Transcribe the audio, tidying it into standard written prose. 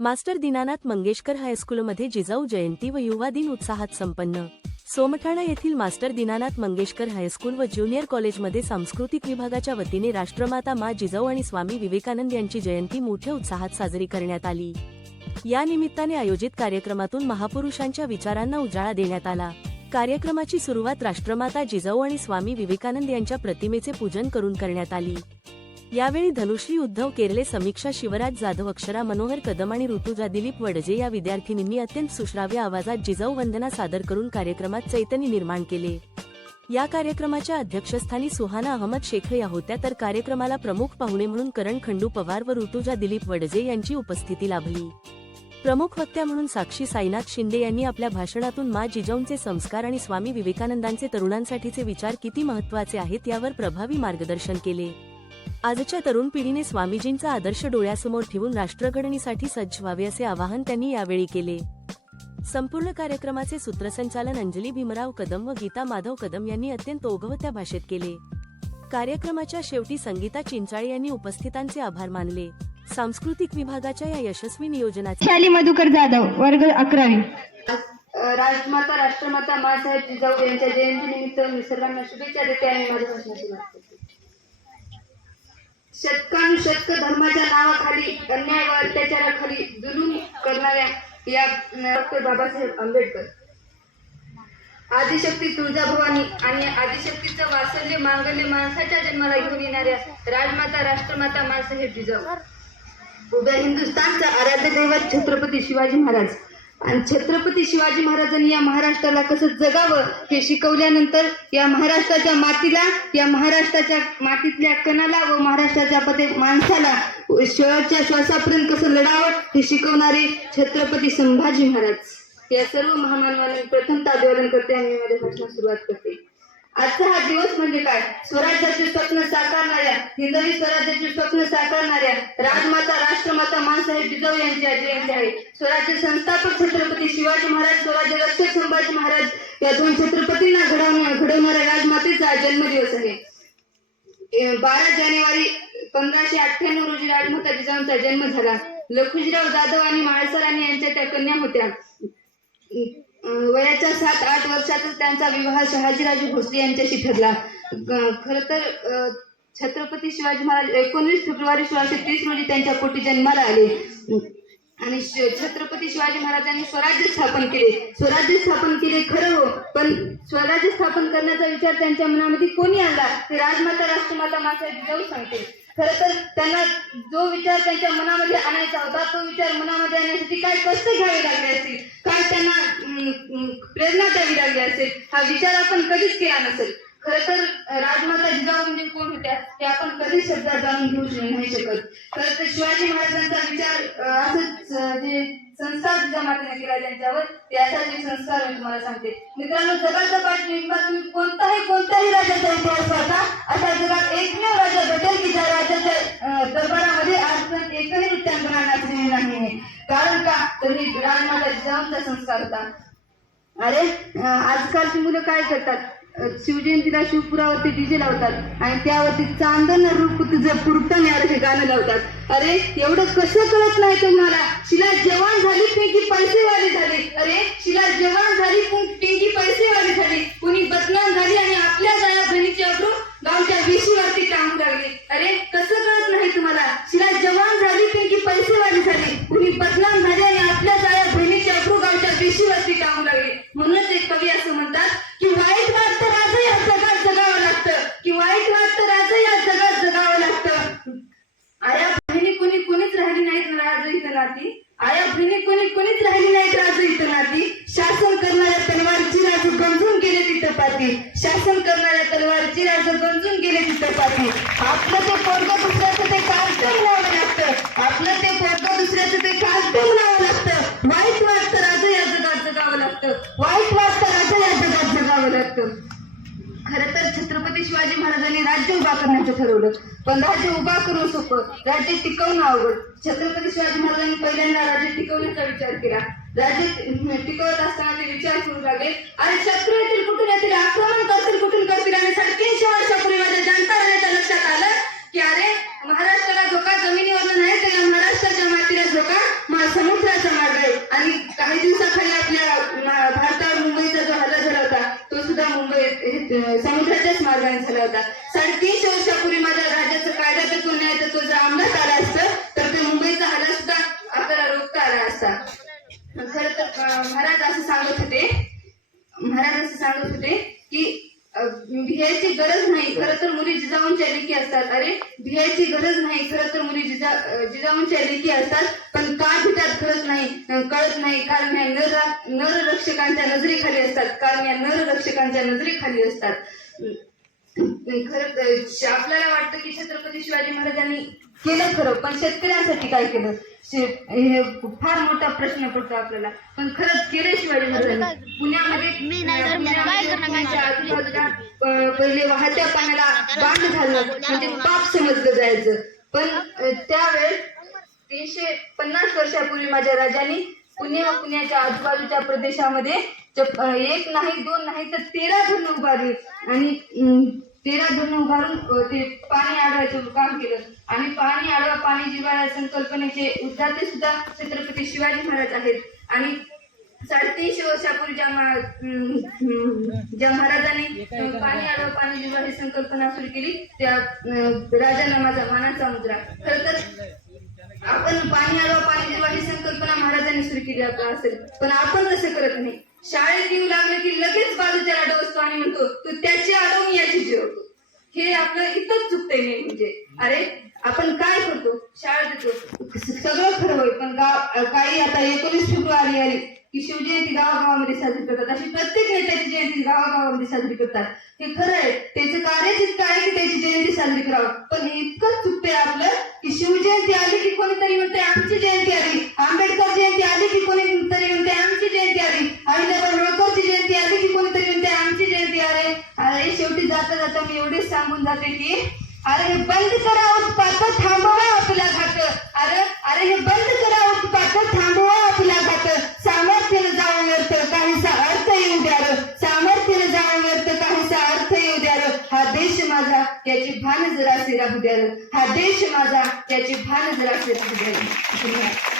Master Dinanath Mangeshkar हायस्कूलमध्ये जिजाऊ जयंती व युवा दिन उत्साहात संपन्न। सोमठाणा येथील मास्टर दीनानाथ मंगेशकर हायस्कूल व ज्युनियर कॉलेजमध्ये सांस्कृतिक विभागाच्या वतीने राष्ट्रमाता मा जिजाऊ आणि स्वामी विवेकानंद यांची जयंती मोठ्या उत्साहात साजरी करण्यात आली। या निमित्ताने आयोजित कार्यक्रमातून महापुरुषांच्या विचारांना उजाळा देण्यात आला। कार्यक्रमाची सुरुवात राष्ट्रमाता जिजाऊ आणि स्वामी विवेकानंद यांच्या प्रतिमेचे पूजन करून करण्यात आली। यावेळी धनुश्री उद्धव केरले, समीक्षा शिवराज जाधव, अक्षरा मनोहर कदम आणि ऋतुजा दिलीप वडजे या विद्यार्थिनींनी अत्यंत सुश्राव्य आवाजात जिजाऊ वंदना सादर करून कार्यक्रमात चैतन्य निर्माण केले। या कार्यक्रमाच्या अध्यक्षस्थानी सुहाना अहमद शेख या होत्या, तर कार्यक्रमाला प्रमुख पाहुणे म्हणून करण खंडू पवार व ऋतुजा दिलीप वडजे यांची उपस्थिती लाभली। प्रमुख वक्त्या म्हणून साक्षी साईनाथ शिंदे यांनी आपल्या भाषणातून मा जिजाऊंचे संस्कार आणि स्वामी विवेकानंदांचे तरुणांसाठीचे विचार किती महत्त्वाचे आहेत यावर प्रभावी मार्गदर्शन केले। आजच्या तरुण पिढीने स्वामीजींचा आदर्श डोळ्यासमोर ठेवून राष्ट्रघडणीसाठी सज्ज व्हावे असे आवाहन त्यांनी यावेळी केले। संपूर्ण कार्यक्रमाचे सूत्रसंचालन अंजली भीमराव कदम व गीता माधव कदम यांनी अत्यंत ओघवत्या भाषेत केले। कार्यक्रमाच्या शेवटी संगीता चिंचाळे यांनी उपस्थितांचे आभार मानले। सांस्कृतिक विभागाच्या या यशस्वी नियोजनाचे शाली मधुकर जाधव, वर्ग 11वी। राजमाता राष्ट्रमाता मासाहेब जिजाऊ यांच्या जयंतीनिमित्त मी सर्वांना शुभेच्छा देते आणि माझ्या भाषणाची सुरुवात करते। शतकानुशतक धर्माच्या नावाखाली अन्याय व अत्याचाराखाली जुलूम करणाऱ्या या डॉक्टर बाबासाहेब आंबेडकर, आदिशक्ती तुळजाभवानी आणि आदिशक्तीचं वात्सल्य मांगल्य माणसाच्या जन्माला घेऊन येणाऱ्या राजमाता राष्ट्रमाता मासाहेब जिजाऊ, उभ्या हिंदुस्थानचा आराध्य दैवत छत्रपती शिवाजी महाराज। आणि छत्रपती शिवाजी महाराजांनी या महाराष्ट्राला कसं जगावं हे शिकवल्यानंतर या महाराष्ट्राच्या मातीला, या महाराष्ट्राच्या मातीतल्या कणाला व महाराष्ट्राच्या माणसाला शेवटच्या श्वासापर्यंत कसं लढावं हे शिकवणारे छत्रपती संभाजी महाराज। या सर्व महामानवांनी प्रथमतः अभिवादन करते आणि माझ्या भाषणास सुरुवात करते। आजचा हा दिवस म्हणजे काय? स्वराज्याचे स्वप्न साकारणाऱ्या, हिंदवी स्वराज्याचे स्वप्न साकारणाऱ्या राजमाता राष्ट्रमाता मासाहेब जिजाऊ यांची जयंती आहे। स्वराज्य संस्थापक छत्रपती शिवाजी महाराज, स्वराज्य रक्षक संभाजी महाराज या दोन छत्रपतींना घडवणाऱ्या राजमातेचा जन्मदिवस आहे। 12 जानेवारी 1598 रोजी राजमाता जिजाऊंचा जन्म झाला। लखुजीराव जाधव आणि माळसराणी यांच्या त्या कन्या होत्या। वयाच्या 7-8 वर्षातच त्यांचा विवाह शहाजीराजे भोसले यांच्याशी ठरला। खर तर छत्रपती शिवाजी महाराज 19 फेब्रुवारी 1630 रोजी त्यांच्या पोटी जन्माला आले आणि छत्रपती शिवाजी महाराजांनी स्वराज्य स्थापन केले। स्वराज्य स्थापन केले खरं हो, पण स्वराज्य स्थापन करण्याचा विचार त्यांच्या मनामध्ये कोणी आणला ते राजमाता राष्ट्रमाता मासाहेब जिजाऊ सांगते। खरं तर त्यांना जो विचार त्यांच्या मनामध्ये आणायचा होता तो विचार मनामध्ये आणण्यासाठी काय कष्ट घ्यावे लागले असतील, काय त्यांना प्रेरणा द्यावी लागली असेल, हा विचार आपण कधीच केला नसेल। खरं तर राजमाता जिजाऊ म्हणजे कोण होत्या हे आपण कधीच शब्दात जाणून घेऊ नाही शकत। खरं तर शिवाजी महाराजांचा विचार असंच जे संस्कार जिजा मातेने केला त्यांच्यावर, त्यासाठी संस्कार मी तुम्हाला सांगते। मित्रांनो, जगाचा पाठिंबा तुम्ही कोणत्याही राज्याचा इतिहास वाचा, अशा जगात एकमेव राज्य भेटेल की ज्या राज्याच्या दरबारामध्ये आजपर्यंत एकही नृत्यांगना नाचलेली नाही। कारण का तर ही राजमाता जिजाऊंचा संस्कार होता। अरे आजकालची मुलं काय करतात? शिवजयंतीला शिवपुरावरती डीजे लावतात आणि त्यावरती चांदन रूप तुझं पुरतं न्यार हे गाणं लावतात। अरे एवढं कसं कळत नाही तुम्हाला? शिला जवान झाली पिंकी पैसेवाली झाली। अरे शिला जवान झाली पिंकी पैसेवाली झाली, कुणी बदनाम झाली आणि आपल्या जाया बहिणीची अब्रू गावच्या विशीवरती टांगू लागली। अरे कसं कळत नाही तुम्हाला? शिला जवान झाली पिंकी पैसेवाली झाली, कुणी बदनाम झाली आणि आपल्या जाया बहिणीची अब्रू गावच्या विशीवरती टांगू लागली। म्हणूनच एक कवी असं म्हणतात की वाईट वाटतं राजा या जगात जगावं लागतं, की वाईट वाटतं राजा या जगात जगावं लागतं। आया बहिणी कोणीच राहिली नाहीत राज इथं नाती, आया बहिणी कोणीच राहिली नाहीत राज इथं नाती। शासन करणाऱ्या तलवारची राज गंजून गेले तिथं पाती, शासन करणाऱ्या तलवारची राज गंजून गेले तिथं पाती। आपलं ते पोरगं दुसऱ्याचं ते कार्ट म्हणावं लागतं, आपलं ते पोरगं दुसऱ्याचं ते कार्ट म्हणावं लागतं। वाईट वाटतं राजा या जगात जगावं लागतं, वाईट वाटतं राजा या जगात जगावं लागतं। खरं तर छत्रपती शिवाजी महाराजांनी राज्य उभा करण्याचं ठरवलं, पण राज्य उभा करून सोपं, राज्य टिकवणं अवघड। छत्रपती शिवाजी महाराजांनी पहिल्यांदा राज्य टिकवण्याचा विचार केला। राज्य टिकवत असताना ते विचार करू लागले, अरे शत्रू येतील कुठून येतील, आक्रमण करतील कुठून करतील। आणि 350 वर्षापूर्वी माझ्या जाणता राहण्याच्या लक्षात आलं की अरे महाराष्ट्राला धोका जमिनीवर नाही तर या महाराष्ट्राच्या मातीला धोका समुद्र होता. खरं तर महाराज असं सांगत होते की भियायची गरज नाही, खरं तर मुली जिजाऊंच्या लेकी असतात. अरे भियायची गरज नाही, खरं तर मुली जिजाऊंच्या लेकी असतात. पण का भितात कळत नाही, कारण या नररक्षकांच्या नजरेखाली असतात. खरं आपल्याला वाटतं की छत्रपती शिवाजी महाराजांनी केलं खरं, पण शेतकऱ्यांसाठी काय केलं हे फार मोठा प्रश्न पडतो आपल्याला. पण खरंच केले शिवाजी महाराजांनी. पुण्यामध्ये आजूबाजूला पहिले वाहत्या पाण्याला बांध झालं म्हणजे पाप समजलं जायचं. पण त्यावेळेस 350 वर्षापूर्वी माझ्या राजांनी पुणे व पुण्याच्या आजूबाजूच्या प्रदेशामध्ये एक नाही, दोन नाही तर 13 धरणं उभारली आणि 13 धरणं उभारून ते पाणी अडवायचं काम केलं. आणि पाणी अडवा पाणी जिव्हाळा संकल्पनेचे उद्धाते सुद्धा छत्रपती शिवाजी महाराज आहेत. आणि 350 वर्षापूर्वी ज्या महाराजांनी पाणी अडवा पाणी जिव्हाळा ही संकल्पना सुरू केली त्या राजांना माझा मानाचा मुद्रा. खरं तर आपण पाणी अडवा पाणी जिव्हाळा ही संकल्पना महाराजांनी सुरू केली असेल, पण आपण तसं करत नाही. शाळेत येऊ लागलं की लगेच बाजूच्या डोसतो आणि म्हणतो तू त्याची अडव मी याची जेवतो. हे आपलं इथंच चुकतंय नाही. म्हणजे अरे आपण काय करतो, शाळेत येतो सगळं खरं होय, पण काही आता 19 फेब्रुवारी आली की शिवजयंती गावागावामध्ये साजरी करतात. अशी प्रत्येक नेत्याची जयंती गावागावामध्ये साजरी करतात. हे खरं आहे, त्याचं कार्यच इतकं आहे की त्याची जयंती साजरी करावं. पण हे इतकंच चुकतंय आपलं की शिवजयंती आली की कोणीतरी म्हणते आमची जयंती आली, आंबेडकर जयंती आली की कोणीतरी म्हणते आमची जयंती आली, अहिल्याबाई होळकरची जयंती आली की कोणीतरी म्हणते आमची जयंती आली. अरे शेवटी जाता जाता मी एवढेच सांगून जाते की अरे हे बंद करा उत्पात, थांबवा आपला घात. अरे हे बंद करा उत्पात, थांबवा आपला घात. सामर्थ्यानं जाऊन व्यर्थ काहीसा अर्थ येऊ द्या, सामर्थ्यानं जाऊन व्यर्थ काहीसा अर्थ येऊ द्या. हा देश माझा याची भान जरासे राहू द्या, हा देश माझा याची भान जरासे राहू द्या.